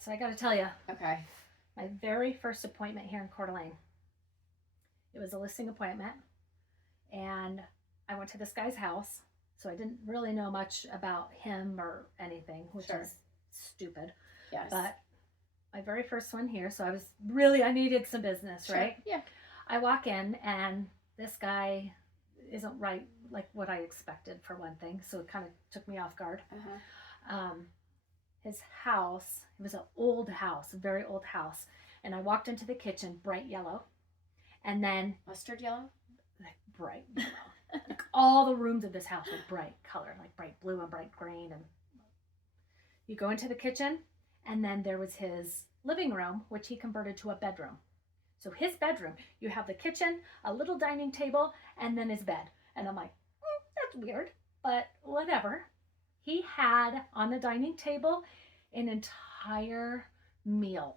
So I got to tell you, Okay. my very first appointment here in Coeur d'Alene, it was a listing appointment, and I went to this guy's house. So I didn't really know much about him or anything, which Sure. is stupid. Yes. But my very first one here, so I needed some business, Sure. right? Yeah. I walk in, and this guy isn't right like what I expected, for one thing. So it kind of took me off guard. His house, it was an old house, a very old house. And I walked into the kitchen, bright yellow. And then Mustard yellow? like bright yellow. Like all the rooms of this house were bright color, like bright blue and bright green. And you go into the kitchen, and then there was his living room, which he converted to a bedroom. So his bedroom, you have the kitchen, a little dining table, and then his bed. And I'm like, that's weird, but whatever. He had on the dining table an entire meal.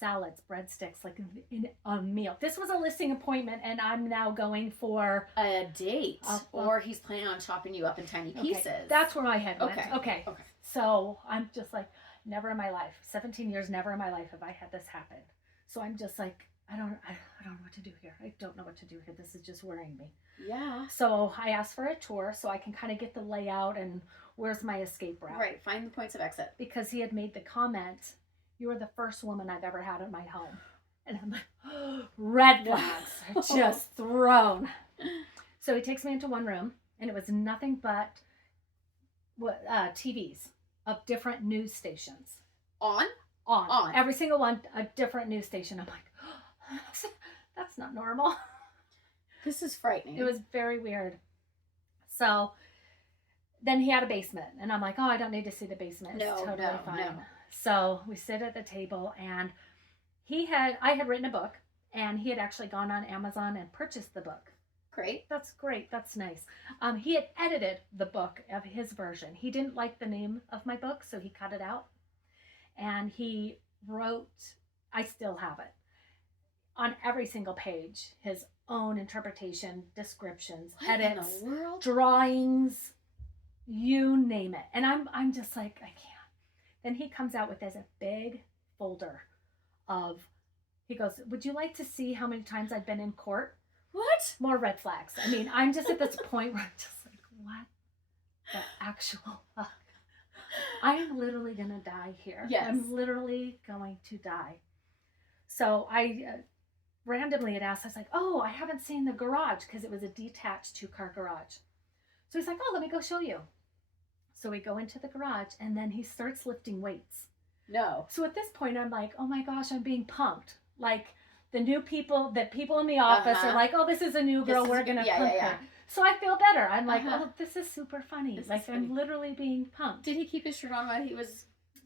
Salads, breadsticks, like in a meal. This was a listing appointment, and I'm now going for a date. Or he's planning on chopping you up in tiny pieces. That's where my head went. Okay. So I'm just like, never in my life, 17 years, never in my life have I had this happen. So I'm just like, I don't know what to do here. I don't know what to do here. This is just worrying me. Yeah. So I asked for a tour so I can kind of get the layout and where's my escape route. Right. Find the points of exit. Because he had made the comment, you were the first woman I've ever had in my home. And I'm like, oh, red flags are just thrown. So he takes me into one room, and it was nothing but TVs of different news stations. On. Every single one, a different news station. I'm like, oh, that's not normal. This is frightening. It was very weird. So then he had a basement, and I'm like, oh, I don't need to see the basement. It's totally fine. No. So we sit at the table, and I had written a book, and he had actually gone on Amazon and purchased the book. Great. That's great. That's nice. He had edited the book of his version. He didn't like the name of my book, so he cut it out. And he wrote, I still have it, on every single page, his own interpretation, descriptions, edits, drawings, you name it. And I'm just like, I can't. Then he comes out with this big folder of, he goes, would you like to see how many times I've been in court? What? More red flags. I mean, I'm just at this point where I'm just like, what the actual fuck? I am literally going to die here. Yes. I'm literally going to die. So I randomly had asked, I was like, oh, I haven't seen the garage, because it was a detached 2-car garage. So he's like, oh, let me go show you. So we go into the garage, and then he starts lifting weights. No. So at this point, I'm like, oh my gosh, I'm being punked. Like the new people, that people in the office are like, oh, this is a new girl, we're going to punk her. So I feel better. I'm like, oh, this is super funny. I'm literally being punked. Did he keep his shirt on while he was...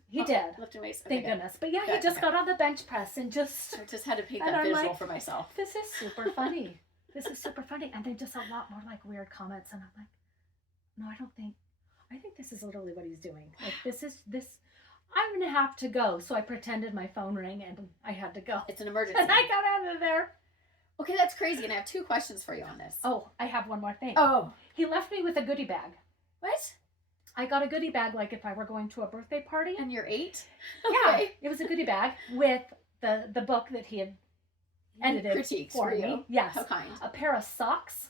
He did. Lifting weights. Thank goodness. But yeah, he just got on the bench press and just... I just had to paint that visual for myself. This is super funny. This is super funny. And then just a lot more like weird comments. And I'm like, no, I think this is literally what he's doing. Like I'm going to have to go. So I pretended my phone rang and I had to go. It's an emergency. And I got out of there. Okay, that's crazy. And I have 2 questions for you on this. Oh, I have one more thing. Oh. He left me with a goodie bag. What? I got a goodie bag like if I were going to a birthday party. And you're 8? Okay. Yeah, it was a goodie bag with the book that he had edited critiques for me. You. Yes. How kind. A pair of socks.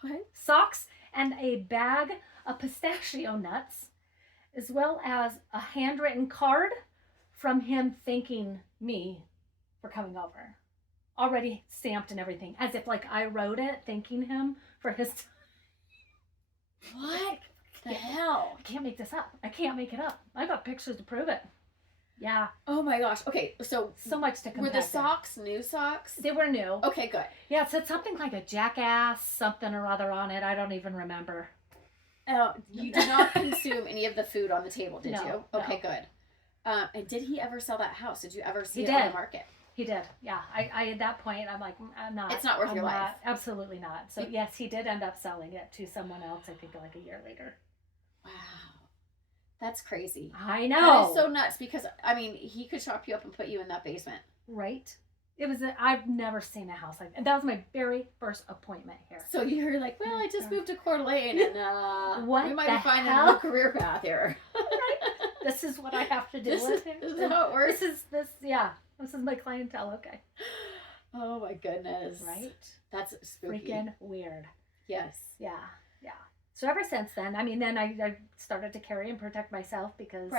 What? Socks and a bag of pistachio nuts, as well as a handwritten card from him thanking me for coming over. Already stamped and everything, as if like I wrote it, thanking him for his time. What the hell? I can't make this up. I can't make it up. I got pictures to prove it. Yeah. Oh my gosh. Okay, so much to compare. Were the socks new socks? They were new. Okay, good. Yeah, it said something like a jackass, something or other on it. I don't even remember. Oh, you did not consume any of the food on the table, did No, you? Okay, good. And did he ever sell that house? Did you ever see it did. on the market? He did. Yeah. I at that point, I'm like, I'm not. It's not worth your life. Absolutely not. So yes, he did end up selling it to someone else, I think like a year later. Wow. That's crazy. I know. That is so nuts because, I mean, he could chop you up and put you in that basement. Right? I've never seen a house like that. That was my very first appointment here. So you're like, well, I just moved to Coeur d'Alene, and What we might the be finding a hell? new career path here. Right? This is what I have to deal with. This is how it works. This is my clientele. Okay. Oh my goodness. Right? That's spooky. Freaking weird. Yes. Yeah. So ever since then, I mean, then I started to carry and protect myself because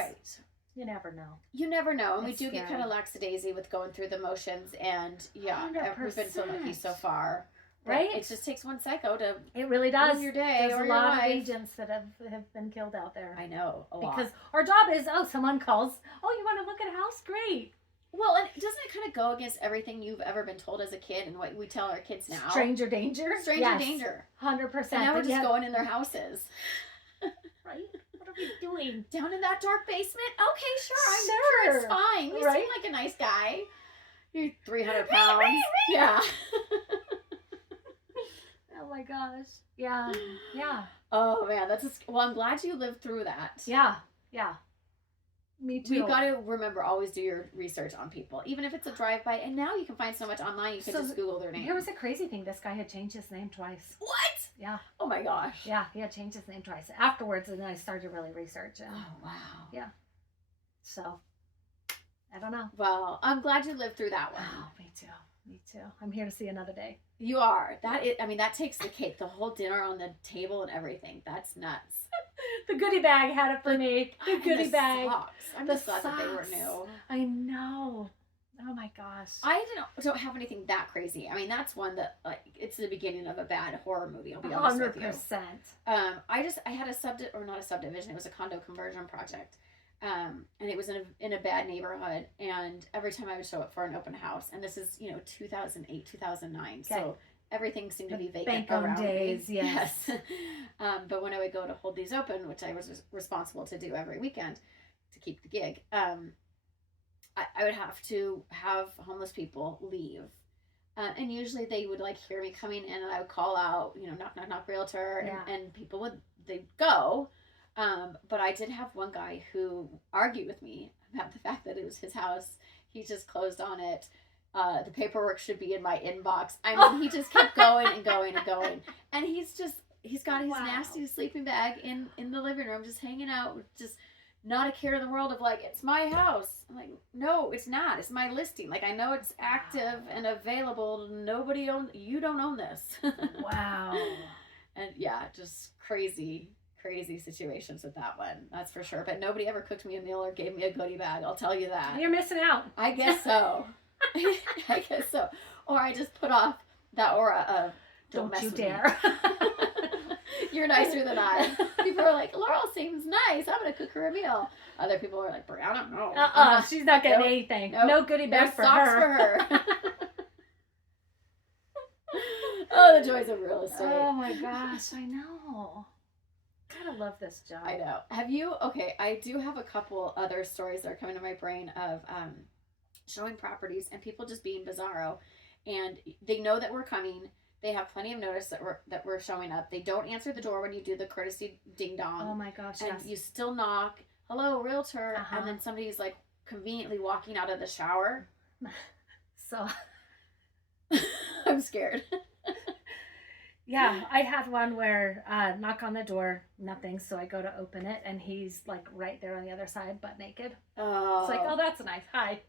you never know. You never know. And It's we do get scary. kind of lackadaisy with going through the motions. And yeah, 100%. we've been so lucky so far. But Right? it just takes one psycho to It really does. ruin your day There's or a your lot life. of agents that have been killed out there. I know, a lot. Because our job is, someone calls, you want to look at a house? Great. Well, and doesn't it kind of go against everything you've ever been told as a kid and what we tell our kids now? Stranger danger? Stranger danger. 100%. And now we're just going in their houses. Right? What are we doing? Down in that dark basement? Okay, sure. I'm Sure. sure it's fine. You Right? seem like a nice guy. You're 300 pounds. Yeah. Oh my gosh. Yeah. Oh, man. Well, I'm glad you lived through that. Yeah. Me too. We've got to remember, always do your research on people, even if it's a drive-by. And now you can find so much online, you can just Google their name. Here was a crazy thing. This guy had changed his name twice. What? Yeah. Oh, my gosh. Yeah, he had changed his name twice. Afterwards, and then I started to really research it. Oh, wow. Yeah. So, I don't know. Well, I'm glad you lived through that one. Oh, me too. I'm here to see another day. You are. That takes the cake. The whole dinner on the table and everything. That's nuts. The goodie bag had it for me. The goodie bag. Socks. I'm The just glad that they were socks. new. I know. Oh my gosh. I don't have anything that crazy. I mean, that's one that it's the beginning of a bad horror movie. I'll be honest with you. 100%. I had not a subdivision. It was a condo conversion project. And it was in a bad neighborhood. And every time I would show up for an open house, and this is 2008, 2009. Okay. So everything seemed to be vacant Bank around days, me. yes. But when I would go to hold these open, which I was responsible to do every weekend to keep the gig, I would have to have homeless people leave. And usually they would hear me coming in, and I would call out, knock, knock, knock, realtor, and people they'd go. But I did have one guy who argued with me about the fact that it was his house. He just closed on it. The paperwork should be in my inbox. I mean, he just kept going and going and going. And he's got his nasty sleeping bag in the living room, just hanging out, just not a care in the world of it's my house. I'm like, no, it's not. It's my listing. I know it's active and available. You don't own this. Wow. And yeah, just crazy situations with that one. That's for sure. But nobody ever cooked me a meal or gave me a goodie bag. I'll tell you that. You're missing out. I guess so. I guess so. Or I just put off that aura of don't mess you with dare. me. You're nicer than I. People are like, Laurel seems nice. I'm gonna cook her a meal. Other people are like, Brianna, no. She's not getting Nope. anything. Nope. No goodie bag for socks her. for her. Oh, the joys of real estate. Oh my gosh, I know. Gotta love this job. I know. I do have a couple other stories that are coming to my brain of showing properties and people just being bizarro, and they know that we're coming. They have plenty of notice that we're showing up. They don't answer the door when you do the courtesy ding dong. Oh my gosh, and yes. you still knock, hello, realtor, and then somebody's conveniently walking out of the shower. So I'm scared. yeah, I had one where knock on the door, nothing. So I go to open it, and he's right there on the other side, butt naked. Oh, It's oh, that's nice. Hi.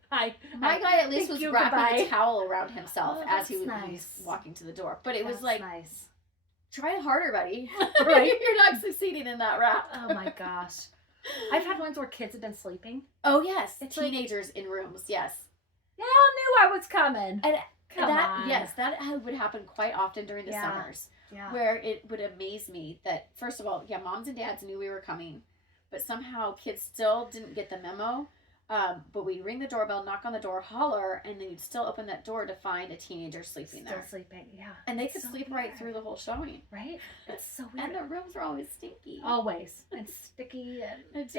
My guy at least was wrapping a towel around himself as he was walking to the door. But it was nice. Try harder, buddy. Right? You're not succeeding in that wrap. Oh my gosh. I've had ones where kids have been sleeping. Oh yes, it's teenagers in rooms. Yes. Y'all knew I was coming. And Come on. Yes, that would happen quite often during the summers. Yeah. Where it would amaze me that, first of all, moms and dads knew we were coming, but somehow kids still didn't get the memo. But we'd ring the doorbell, knock on the door, holler, and then you'd still open that door to find a teenager sleeping there. Still sleeping, yeah. And they could sleep right through the whole showing. Right? It's so weird. And the rooms were always stinky. Always. And sticky and...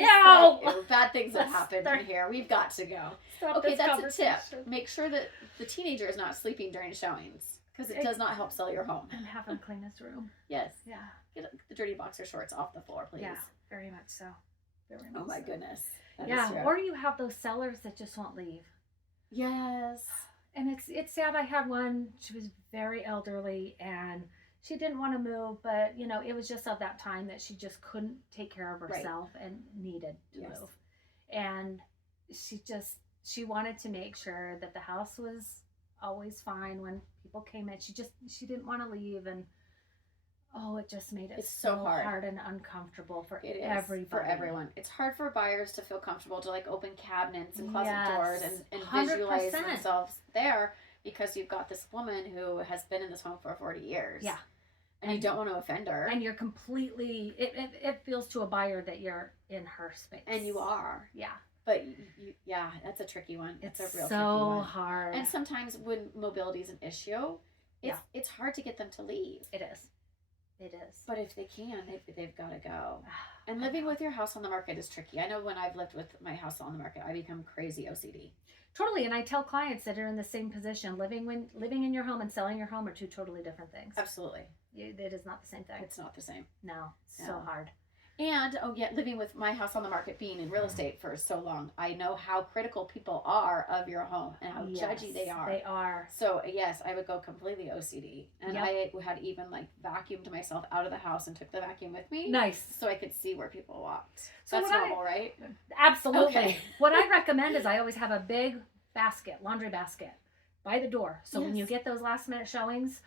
Bad things have happened in here. We've got to go. Okay, that's a tip. Make sure that the teenager is not sleeping during showings, because it does not help sell your home. And have him clean his room. Yes. Yeah. Get the dirty boxer shorts off the floor, please. Yeah, very much so. Very much oh my goodness. Or you have those sellers that just won't leave. Yes. And it's sad. I had one. She was very elderly, and she didn't want to move, but it was just of that time that she just couldn't take care of herself and needed to move. And she wanted to make sure that the house was always fine when people came in. She didn't want to leave, and it just made it so hard and uncomfortable for everybody. For everyone. It's hard for buyers to feel comfortable to like open cabinets and closet doors and visualize themselves there, because you've got this woman who has been in this home for 40 years. Yeah. And you don't want to offend her. And you're completely, it feels to a buyer that you're in her space. And you are. Yeah. But that's a tricky one. It's a real tricky so one. hard. And sometimes when mobility is an issue, it's hard to get them to leave. It is. It is. But if they can, they've got to go. And living with your house on the market is tricky. I know when I've lived with my house on the market, I become crazy OCD. Totally. And I tell clients that are in the same position, living in your home and selling your home are two totally different things. Absolutely. It is not the same thing. It's not the same. No. So hard. And, living with my house on the market, being in real estate for so long, I know how critical people are of your home and how judgy they are. They are. So, yes, I would go completely OCD. And I had even, vacuumed myself out of the house and took the vacuum with me. Nice. So I could see where people walked. So that's normal, right? Absolutely. Okay. What I recommend is I always have a big laundry basket, by the door. So when you get those last minute showings,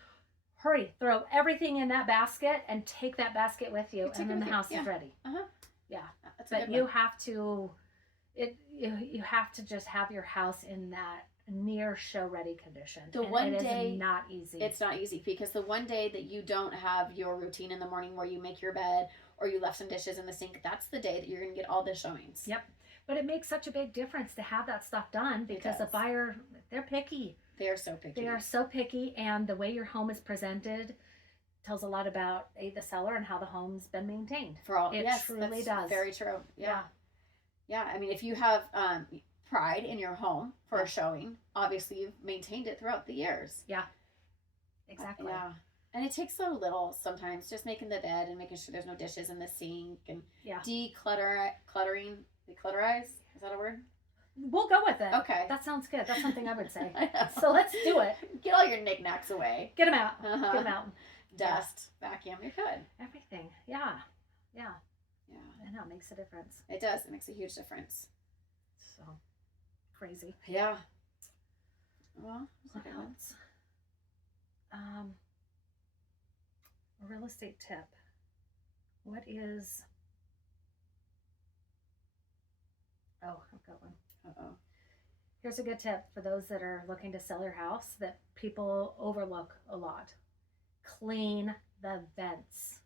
hurry, throw everything in that basket and take that basket with you, and then the house is ready. Yeah. But you have to just have your house in that near show ready condition. It is not easy. It's not easy, because the one day that you don't have your routine in the morning where you make your bed or you left some dishes in the sink, that's the day that you're going to get all the showings. Yep. But it makes such a big difference to have that stuff done, because the buyer, they're picky. They are so picky. They are so picky, and the way your home is presented tells a lot about the seller and how the home's been maintained. It truly does. Very true. Yeah. I mean, if you have pride in your home for a showing, obviously you've maintained it throughout the years. Yeah. Exactly. Yeah. And it takes so little sometimes, just making the bed and making sure there's no dishes in the sink and decluttering. Declutterize? Is that a word? We'll go with it. Okay. That sounds good. That's something I would say. So let's do it. Get all your knickknacks away. Get them out. Get them out. Dust, vacuum, you're good. Everything. Yeah. I know, it makes a difference. It does. It makes a huge difference. So crazy. Yeah. Well, what else? A real estate tip. What is... Oh, I've got one. Uh-oh. Here's a good tip for those that are looking to sell your house that people overlook a lot. Clean the vents.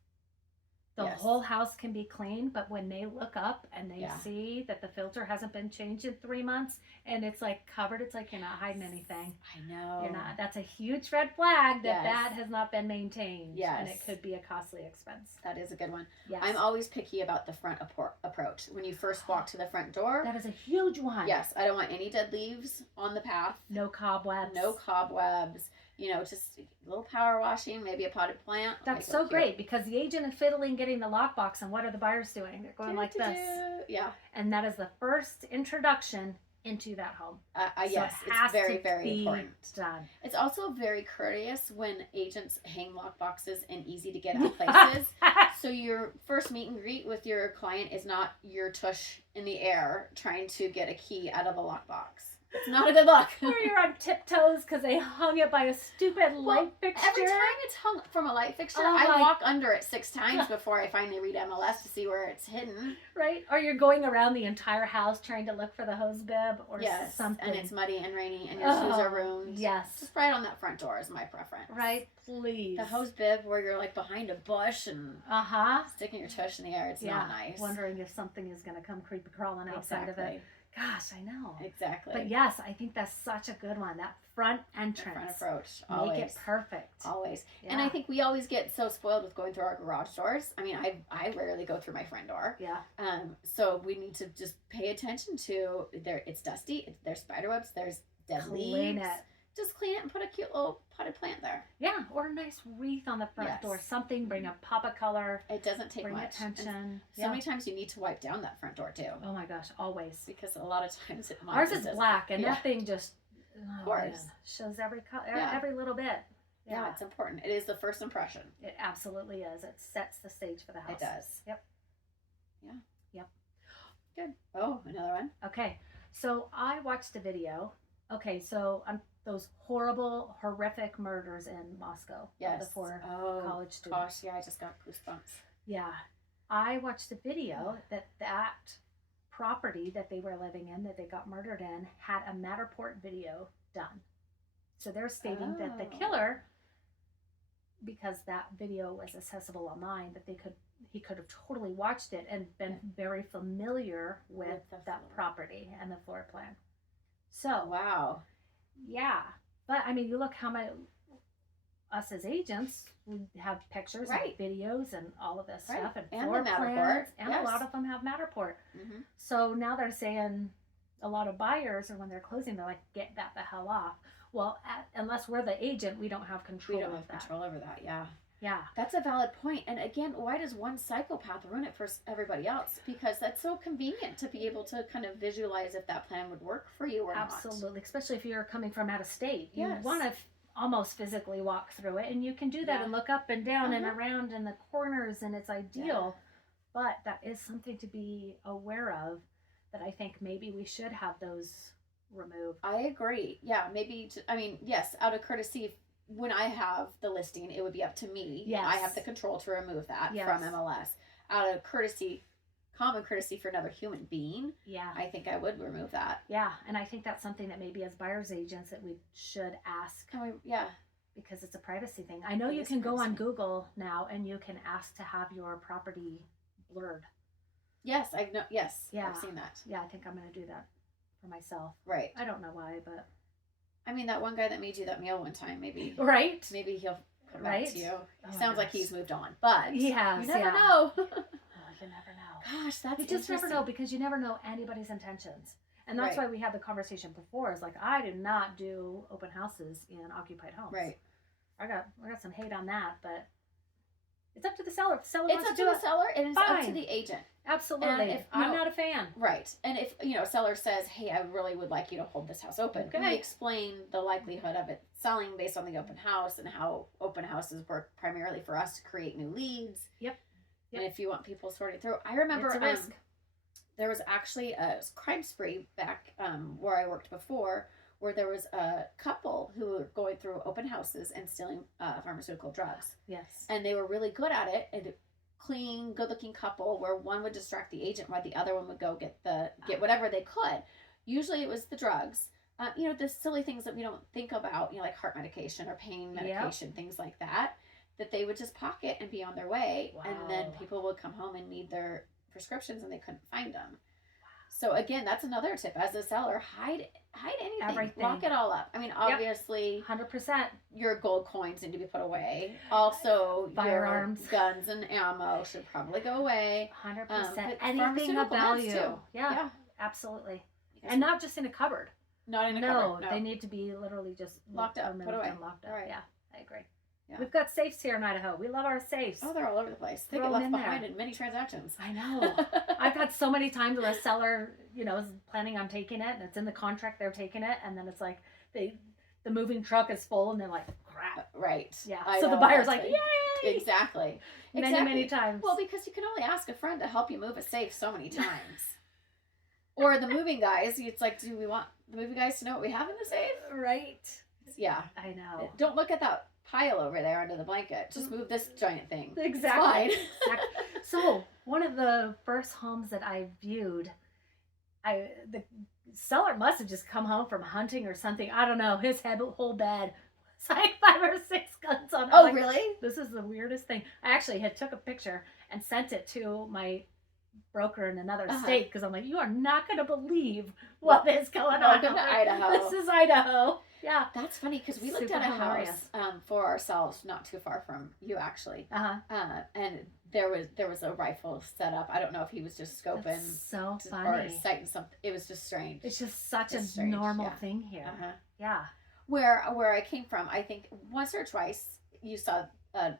The whole house can be clean, but when they look up and they see that the filter hasn't been changed in 3 months and it's covered, it's like you're not hiding anything. I know. You're not. That's a huge red flag that has not been maintained. Yes. And it could be a costly expense. That is a good one. Yes. I'm always picky about the front approach. When you first walk to the front door. That is a huge one. Yes. I don't want any dead leaves on the path. No cobwebs. Just a little power washing, maybe a potted plant. That's so great, because the agent is fiddling getting the lockbox, and what are the buyers doing? They're going like this. Yeah. And that is the first introduction into that home. Yes, it's very, very important. Done. It's also very courteous when agents hang lockboxes in easy to get out places. So your first meet and greet with your client is not your tush in the air trying to get a key out of a lockbox. It's not a good look. Or you're on tiptoes because they hung it by a stupid light fixture. Every time it's hung from a light fixture, I walk under it 6 times before I finally read MLS to see where it's hidden. Right? Or you're going around the entire house trying to look for the hose bib or something. And it's muddy and rainy and your shoes are ruined. Yes. Just right on that front door is my preference. Right? Please. The hose bib where you're behind a bush and sticking your tush in the air. It's not nice. Wondering if something is going to come creepy crawling outside of it. Gosh, I know. Exactly. But yes, I think that's such a good one. That front entrance. Front approach. Always. Make it perfect. Always. Yeah. And I think we always get so spoiled with going through our garage doors. I mean, I rarely go through my front door. Yeah. So we need to just pay attention to it's dusty. There's spider webs. There's dead leaves. Clean it. Just clean it and put a cute little potted plant there. Yeah, or a nice wreath on the front door. Something, bring a pop of color. It doesn't take much. Bring attention. So many times you need to wipe down that front door too. Oh my gosh, always. Because a lot of times ours is black, and that thing just of course. shows every Yeah. every little bit. Yeah, it's important. It is the first impression. It absolutely is. It sets the stage for the house. It does. Yep. Yeah. Yep. Good. Oh, another one. Okay. So I watched a video. Okay, so those horrible, horrific murders in Moscow. Yes. The 4 Oh, college students. gosh, yeah, I just got goosebumps. Yeah. I watched a video that property that they were living in, that they got murdered in, had a Matterport video done. So they're stating that the killer, because that video was accessible online, that he could have totally watched it and been very familiar with that property and the floor plan. So wow. Yeah. But I mean, you look how many us as agents, we have pictures Right. and videos and all of this stuff and And floor the Matterport. plans, and Yes. a lot of them have Matterport. Mm-hmm. So now they're saying a lot of buyers, or when they're closing, they're like, get that the hell off. Well, unless we're the agent, we don't have control We don't of have that. control over that, yeah. Yeah. That's a valid point. And again, why does one psychopath ruin it for everybody else? Because that's so convenient to be able to kind of visualize if that plan would work for you or not. Absolutely. Especially if you're coming from out of state. You Yes. want to almost physically walk through it, and you can do that Yeah. and look up and down and Uh-huh. around in the corners, and it's ideal. But that is something to be aware of, that I think maybe we should have those removed. I agree. Yeah, maybe, yes, out of courtesy, when I have the listing, it would be up to me. Yes. I have the control to remove that Yes. from MLS. Out of courtesy, common courtesy for another human being, Yeah. I think I would remove that. Yeah. And I think that's something that maybe as buyer's agents that we should ask, Yeah. because it's a privacy thing. I know It you is can go on privacy. Google now and you can ask to have your property blurred. Yes, yes, Yeah. I've seen that. Yeah, I think I'm going to do that for myself. Right. I don't know why, but I mean, that one guy that made you that meal one time, maybe right. maybe he'll come Right? back to you. Oh my Sounds like gosh. he's moved on, but He has, you never yeah. know. Oh, you never know. Gosh, that's You just never know, interesting. because you never know anybody's intentions. And that's Right. why we had the conversation before. Is like, I do not do open houses in occupied homes. Right. I got some hate on that, but it's up to the seller. If the seller It's wants up to to do the it, seller and it's up to fine. the agent. absolutely. And if, you I'm know- not a fan. Right. And if, a seller says, hey, I really would like you to hold this house open, Okay. we explain the likelihood of it selling based on the open house and how open houses work primarily for us to create new leads. Yep. And if you want people sorted through. I remember It's a risk. there was actually a crime spree back where I worked before, where there was a couple who were going through open houses and stealing pharmaceutical drugs. Yes. And they were really good at it. And clean, good-looking couple, where one would distract the agent while the other one would go get whatever they could. Usually, it was the drugs. The silly things that we don't think about, like heart medication or pain medication, things like that. That they would just pocket and be on their way, and then Wow. people would come home and need their prescriptions, and they couldn't find them. So again, that's another tip as a seller: hide anything, Everything. lock it all up. I mean, obviously, 100%. your gold coins need to be put away. Also, Firearms. your guns and ammo should probably go away. 100%. but Anything of pharmaceutical meds, value. too. Yeah, absolutely. Because And not just in a cupboard. not in a No, cupboard. No, they need to be literally just Locked up, removed put away. and locked up. Right. Yeah, I agree. Yeah. We've got safes here in Idaho. We love our safes. Oh, they're all over the place. They Throw get 'em left in there. behind in many transactions. I know. I've had so many times where a seller, is planning on taking it, and it's in the contract they're taking it, and then it's like the moving truck is full, and they're like, crap. Right. Yeah. I So the know, buyer's that's like, right. yay! Exactly. Many times. Well, because you can only ask a friend to help you move a safe so many times. Or the moving guys, it's like, do we want the moving guys to know what we have in the safe? right. Yeah. I know. Don't look at that pile over there under the blanket. Just move this giant thing. Exactly. It's fine. So one of the first homes that I viewed, the seller must have just come home from hunting or something. I don't know. His whole bed was like 5 or 6 guns on it. Oh, Like, really? This is the weirdest thing. I actually took a picture and sent it to my broker in another state, because I'm like, you are not going to believe what is going on. Welcome to I'm like, Idaho. This is Idaho. Yeah. That's funny because we looked Super at a hilarious. house for ourselves, not too far from you actually, Uh-huh. and there was a rifle set up. I don't know if he was just scoping That's so or funny. sighting something. It was just strange. It's just such It's a strange, normal yeah. thing here. Uh-huh. Yeah. Where I came from, I think once or twice you saw a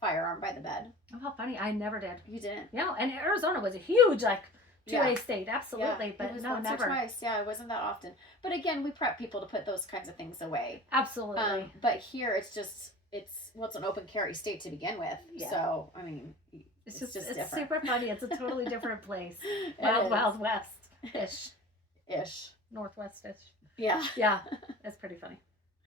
firearm by the bed. Oh, how funny. I never did. You didn't. Yeah, and Arizona was a huge, like, 2A state, absolutely, it but was no, once never. or twice. Yeah, it wasn't that often. But again, we prep people to put those kinds of things away. Absolutely. But here it's just it's an open carry state to begin with. Yeah. So I mean, It's different. super funny. It's a totally different place. It Wild is. Wild West ish. Ish. Northwest ish. Yeah. Yeah. It's pretty funny.